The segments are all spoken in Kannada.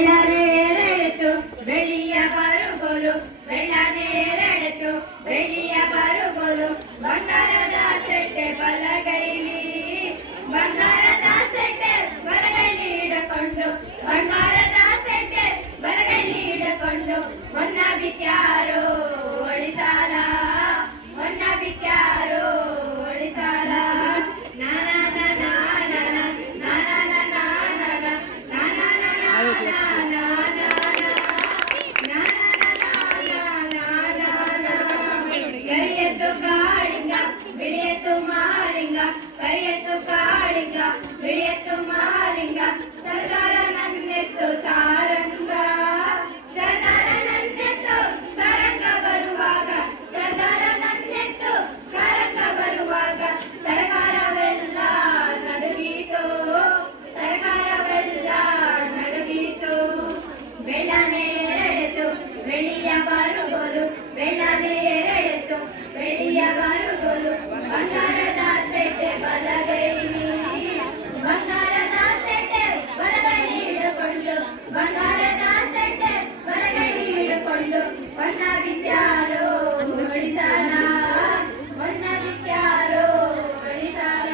ಬೆಳ್ಳನೇರೆಡೆತು ಬೆಳ್ಳಿಯ ಬರುಗೋಲು, ಬೆಳ್ಳನೇರೆಡೆತು ಬೆಳ್ಳಿಯ ಬರುಗೋಲು, ಬಂಗಾರದ ಸೆಟ್ಟೆ ಬಲಗೈಲಿ, ಬಂಗಾರದ ಸೆಟ್ಟೆ ಬಲಗೈಲಿ ಹಿಡಕೊಂಡು, ಬಂಗಾರದ ಸೆಟ್ಟೆ ಬಲಗೈಲಿ ಹಿಡಕೊಂಡು, ಹೊನ್ನ ಬಿಟ್ಯಾರೋ ಒಳಿಸಾಲ, ಹೊನ್ನ ಬಿಟ್ಯಾರೋ ಒಳಿಸಾಲ. ಕರಿಯತ್ತು ಕಾಳಿಂಗ ಬಿಳಿಯತ್ತು ಮಾಲಿಂಗ, ಕರಿಯತ್ತು ಕಾಳಿಂಗ ಬಿಳಿಯತ್ತು ಮಾಲಿಂಗ, ಸರ್ದಾರ ನನ್ನೆತ್ತು ಸಾರಂಗ, ಸರ್ದಾರ ನನ್ನೆತ್ತು ಸಾರಂಗ ಬರುವಾಗ, ಸರ್ದಾರ ನನ್ನೆತ್ತು ಸಾರಂಗ ಬರುವಾಗ, ಸರ್ಕಾರವೆಲ್ಲ ನಡುಗೀತು, ಸರ್ಕಾರವೆಲ್ಲ ನಡುಗೀತು. ಬೆಳ್ಳನೇರೆಡೆತು ಬೆಳ್ಳಿಯ ಬರುಗೋಲು, ಬೆಳ್ಳನೇರೆಡೆತು ಬೆಳ್ಳಿಯ ಬರುಗೋಲು, ಬಂಗಾರದ ಸೆಟ್ಟೆ ಬಲಗೈಲಿ, ಬಂಗಾರದ ಸೆಟ್ಟೆ ಬಲಗೈಲಿ ಹಿಡಕೊಂಡು, ಬಂಗಾರದ ಸೆಟ್ಟೆ ಬಲಗೈಲಿ ಹಿಡಕೊಂಡು, ಹೊನ್ನ ಬಿಟ್ಯಾರೋ ಒಳಿಸಾಲ, ಹೊನ್ನ ಬಿಟ್ಯಾರೋ ಒಳಿಸಾಲ.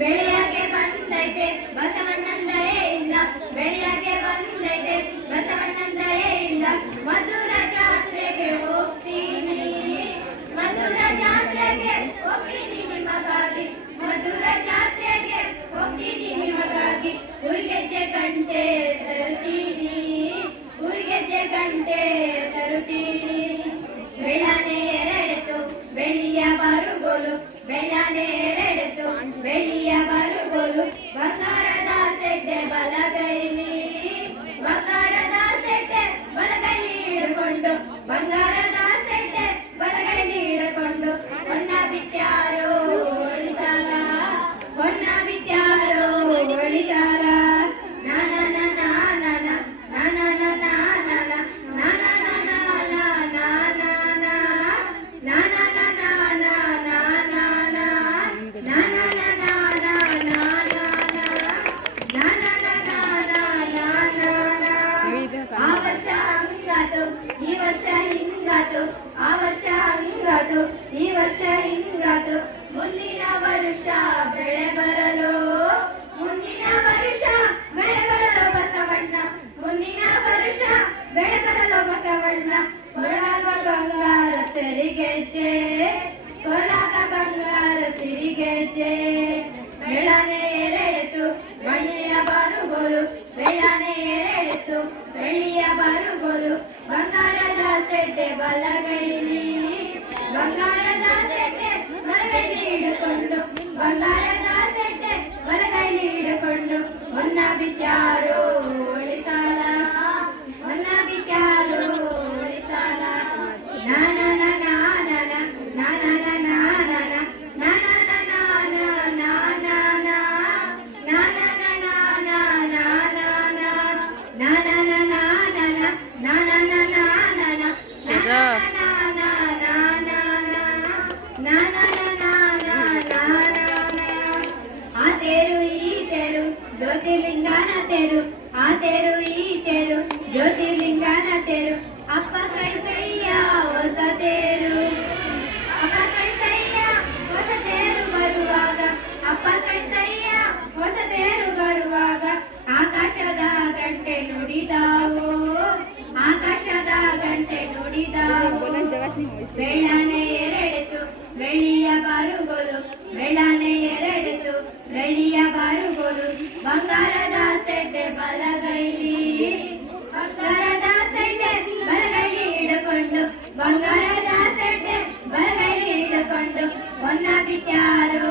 ಬೆಳೆಯಗೆ ಬಂದೈತೆ ಬಸವಣ್ಣಂದೆಯಿಂದ, ಬೆಳೆಯಗೆ ಬಂದೈತೆ ಬಸವಣ್ಣಂದೆಯಿಂದ, ಮಧುರ ಜಾತ್ರೆಗೆ ಹೋಗ್ತೀನಿ, ಮಧುರ ಜಾತ್ರೆಗೆ ಹೋಗ್ತೀನಿ ನಿಮಗಾಗಿ, ಮಧುರ ಜಾತ್ರೆಗೆ ಹೋಗ್ತೀನಿ ನಿಮಗಾಗಿ, ಉರಿಗೆಜ್ಜೆ ಗಂಟೆ ತರುತ್ತೀನಿ, ಉರಿಗೆಜ್ಜೆ ಗಂಟೆ ತರುತ್ತೀನಿ. ಬೆಳ್ಳನೇರೆಡೆತು ಬೆಳ್ಳಿಯ ಬರುಗೋಲು, ಬೆಳ್ಳನೇರೆಡೆತು ಬೆಳ್ಳಿಯ ಬರುಗೋಲು, ಬಂಗಾರದ ಸೆಟ್ಟೆ ಬಲಗೈಲಿ, ಬಂಗಾರದ ಸೆಟ್ಟೆ ಬಲಗೈಲಿ ಹಿಡಕೊಂಡು, ಬಂಗಾರದ ಸೆಟ್ಟೆ ಬಲಗೈಲಿ ಹಿಡಕೊಂಡು, ಹೊನ್ನ ಬಿಟ್ಯಾರೋ ಒಳಿಸಾಲ, ಹೊನ್ನ ಬಿಟ್ಯಾರೋ ಒಳಿಸಾಲ. ಆ ವರ್ಷ ಹಂಗಾತು ಈ ವರ್ಷ ಹಿಂಗಾತು, ಆ ವರ್ಷ ಹಂಗಾತು ಈ ವರ್ಷ ಹಿಂಗಾತು, ಮುಂದಿನ ವರ್ಷ ಬೆಳೆ ಬರಲು, ಮುಂದಿನ ವರ್ಷ ಬೆಳೆ ಬರಲು ಬಸವಣ್ಣ, ಮುಂದಿನ ವರ್ಷ ಬೆಳೆ ಬರಲು ಬಸವಣ್ಣ, ಕೊರಳಾಗ ಬಂಗಾರ ಸಿರಿಗೆಜ್ಜೆ, ಕೊರಳಾಗ ಬಂಗಾರ ಸಿರಿಗೆಜ್ಜೆ. ಬೆಳ್ಳನೇರೆಡೆತು ಬೆಳ್ಳಿಯ ಬರುಗೋಲು, ಬೆಳ್ಳನೇರೆಡೆತು ಬೆಳ್ಳಿಯ ಬರುಗೋಲು, ಬಂಗಾರದ ಸೆಟ್ಟೆ ಬಲಗೈಲಿ, ಬಂಗಾರದ ಸೆಟ್ಟೆ ಬಲಗೈಲಿ ಹಿಡಕೊಂಡು, ಬಂಗಾರದ ಸೆಟ್ಟೆ ಬಲಗೈಲಿ ಹಿಡಕೊಂಡು, ಹೊನ್ನ ಬಿಟ್ಯಾರೋ ಒಳಿಸಾಲ, ಹೊನ್ನ ಬಿಟ್ಯಾರೋ ಒಳಿಸಾಲ. ಆ ತೇರು ಈ ತೇರು ಜ್ಯೋತಿರ್ಲಿಂಗನ ತೇರು, ಆ ತೇರು ಈ ತೇರು ಜ್ಯೋತಿರ್ಲಿಂಗನ ತೇರು, ಅಪ್ಪ ಕಣ್ಸಯ್ಯ ಹೊಸ ತೇರು, ಅಪ್ಪ ಕಣ್ಸಯ್ಯ ಹೊಸ ತೇರು ಬರುವಾಗ, ಅಪ್ಪ ಕಣ್ಸಯ್ಯ ಹೊಸ ತೇರು ಬರುವಾಗ, ಆಕಾಶದ ಗಂಟೆ ನುಡಿದಾವು, ಆಕಾಶದ ಗಂಟೆ ನುಡಿದಾವು. ಬೆಳ್ಳನೇರೆಡೆತು ಬೆಳ್ಳಿಯ ಬರುಗೋಲು, ಬೆಳ್ಳನೇರೆಡೆತು ಬೆಳ್ಳಿಯ ಬರುಗೋಲು, ಬಂಗಾರದ ಸೆಟ್ಟೆ ಬಲಗೈಲಿ, ಕೊಂಡು ಮೊನ್ನ ಬಿಟ್ಟಾರೋ